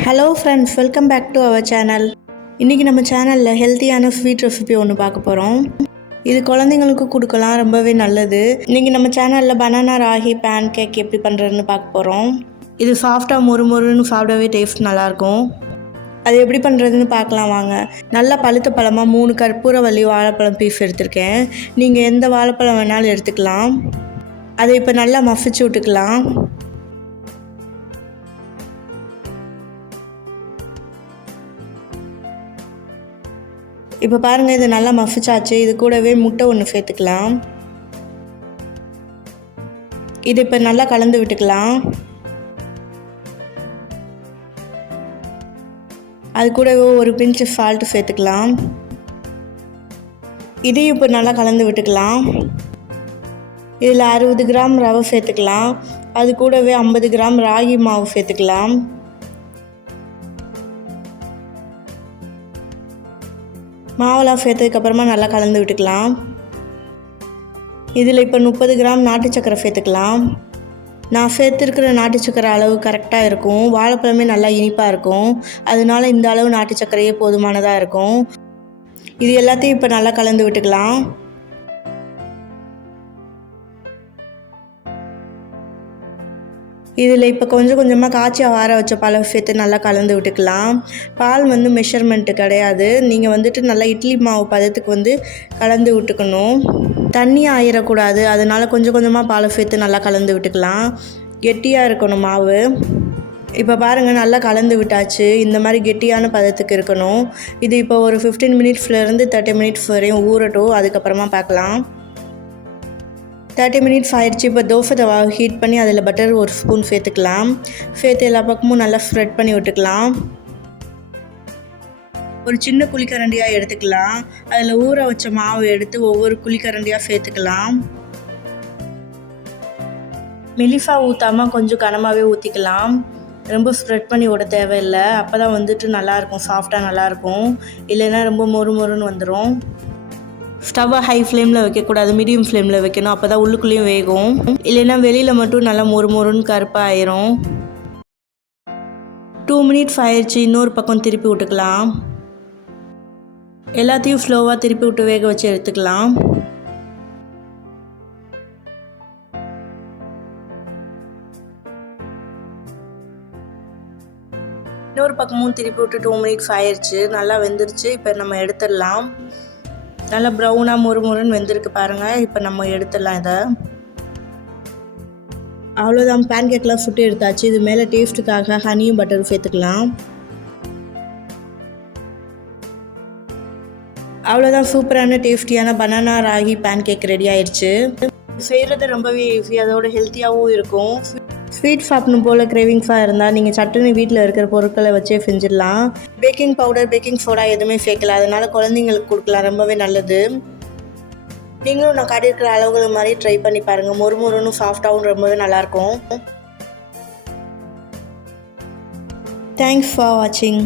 Hello friends, welcome back to our channel. இன்றைக்கி நம்ம சேனலில் ஹெல்த்தியான ஸ்வீட் ரெசிபி ஒன்று பார்க்க போகிறோம். இது குழந்தைங்களுக்கு கொடுக்கலாம், ரொம்பவே நல்லது. இன்றைக்கி நம்ம சேனலில் பனானா ராகி பேன் கேக் எப்படி பண்ணுறதுன்னு பார்க்க போகிறோம். இது சாஃப்டாக மொறுன்னு சாப்பிடவே டேஸ்ட் நல்லாயிருக்கும். அது எப்படி பண்ணுறதுன்னு பார்க்கலாம் வாங்க. நல்லா பழுத்த பழமாக 3 கற்பூரவள்ளி வாழைப்பழம் பீஸ் எடுத்திருக்கேன். நீங்கள் எந்த வாழைப்பழம் வேணாலும் எடுத்துக்கலாம். அதை இப்போ நல்லா மசிச்சு விட்டுக்கலாம். இப்போ பாருங்கள், இது நல்லா மசிச்சாச்சு. இது கூடவே முட்டை ஒன்று சேர்த்துக்கலாம். இது இப்போ நல்லா கலந்து விட்டுக்கலாம். அது கூடவே ஒரு பிஞ்சு சால்ட்டு சேர்த்துக்கலாம். இதையும் இப்போ நல்லா கலந்து விட்டுக்கலாம். இதில் 60 கிராம் ரவை சேர்த்துக்கலாம். அது கூடவே 50 கிராம் ராகி மாவு சேர்த்துக்கலாம். மாவெல்லாம் சேர்த்ததுக்கப்புறமா நல்லா கலந்து விட்டுக்கலாம். இதில் இப்போ 30 கிராம் நாட்டு சக்கரை சேர்த்துக்கலாம். நான் சேர்த்துருக்கிற நாட்டு சக்கரை அளவு கரெக்டாக இருக்கும். வாழைப்பழமே நல்லா இனிப்பாக இருக்கும். அதனால இந்த அளவு நாட்டு சக்கரையே போதுமானதாக இருக்கும். இது எல்லாத்தையும் இப்போ நல்லா கலந்து விட்டுக்கலாம். இதில் இப்போ கொஞ்சம் கொஞ்சமாக காய்ச்சி ஆற வச்ச பாலை சேர்த்து நல்லா கலந்து விட்டுக்கலாம். பால் மெஷர்மெண்ட்டு கிடையாது. நீங்கள் நல்லா இட்லி மாவு பதத்துக்கு கலந்து விட்டுக்கணும். தண்ணி ஆயிடக்கூடாது. அதனால் கொஞ்சம் கொஞ்சமாக பாலை சேர்த்து நல்லா கலந்து விட்டுக்கலாம். கெட்டியாக இருக்கணும் மாவு. இப்போ பாருங்கள், நல்லா கலந்து விட்டாச்சு. இந்த மாதிரி கெட்டியான பதத்துக்கு இருக்கணும். இது இப்போ ஒரு 15 மினிட்ஸ்லேருந்து 30 மினிட்ஸ் வரையும் ஊறட்டும். அதுக்கப்புறமா பார்க்கலாம். 30 மினிட்ஸ் ஆயிடுச்சு. இப்போ தோசை தவா ஹீட் பண்ணி அதில் பட்டர் 1 ஸ்பூன் சேர்த்துக்கலாம். சேர்த்து எல்லா பக்கமும் நல்லா ஸ்ப்ரெட் பண்ணி விட்டுக்கலாம். ஒரு சின்ன குழிக்கரண்டியாக எடுத்துக்கலாம். அதில் ஊற வச்ச மாவு எடுத்து ஒவ்வொரு குழிக்கரண்டியாக சேர்த்துக்கலாம். மெலிஃபா ஊற்றாமல் கொஞ்சம் கனமாகவே ஊற்றிக்கலாம். ரொம்ப ஸ்ப்ரெட் பண்ணி விட தேவையில்லை. அப்போ தான் நல்லாயிருக்கும், சாஃப்டாக நல்லாயிருக்கும். இல்லைன்னா ரொம்ப மொறுன்னு வந்துடும். ஸ்டவ்வை ஹை ஃப்ளேமில் வைக்கக்கூடாது, மீடியம் ஃப்ளேமில் வைக்கணும். அப்போ தான் உள்ளுக்குள்ளேயும் வேகும். இல்லைன்னா வெளியில் மட்டும் நல்லா மொறுன்னு கருப்பாக ஆயிரும். 2 மினிட்ஸ் ஆயிடுச்சு. இன்னொரு பக்கம் திருப்பி விட்டுக்கலாம். எல்லாத்தையும் ஸ்லோவாக திருப்பி விட்டு வேக வச்சு எடுத்துக்கலாம். இன்னொரு பக்கமும் திருப்பி விட்டு 2 மினிட்ஸ் ஆயிடுச்சு. நல்லா வெந்துருச்சு. இப்போ நம்ம எடுத்துடலாம். நல்லா ப்ரௌனாக மொறுன்னு வெந்திருக்கு பாருங்கள். இப்போ நம்ம எடுத்துடலாம். இதை அவ்வளோதான். பேன் கேக்லாம் சுட்டு எடுத்தாச்சு. இது மேலே டேஸ்ட்டுக்காக ஹனியும் பட்டரும் சேர்த்துக்கலாம். அவ்வளோதான். சூப்பரான டேஸ்டியான banana ragi pancake ready ஆயிடுச்சு. செய்கிறது ரொம்பவே ஈஸி, அதோட ஹெல்த்தியாகவும் இருக்கும். ஸ்வீட் சாப்பிடணும் போல் கிரேவிங்ஸாக இருந்தால் நீங்கள் சட்டுன்னு வீட்டில் இருக்கிற பொருட்களை வச்சே செஞ்சிடலாம். பேக்கிங் பவுடர், பேக்கிங் சோடா எதுவுமே சேர்க்கல. அதனால் குழந்தைங்களுக்கு கொடுக்கலாம், ரொம்பவே நல்லது. நீங்களும் நான் காட்டியிருக்கிற அளவுகள் மாதிரி ட்ரை பண்ணி பாருங்கள். மொறுன்னு சாஃப்டாகவும் ரொம்பவே நல்லாயிருக்கும். தேங்க்ஸ் ஃபார் வாட்சிங்.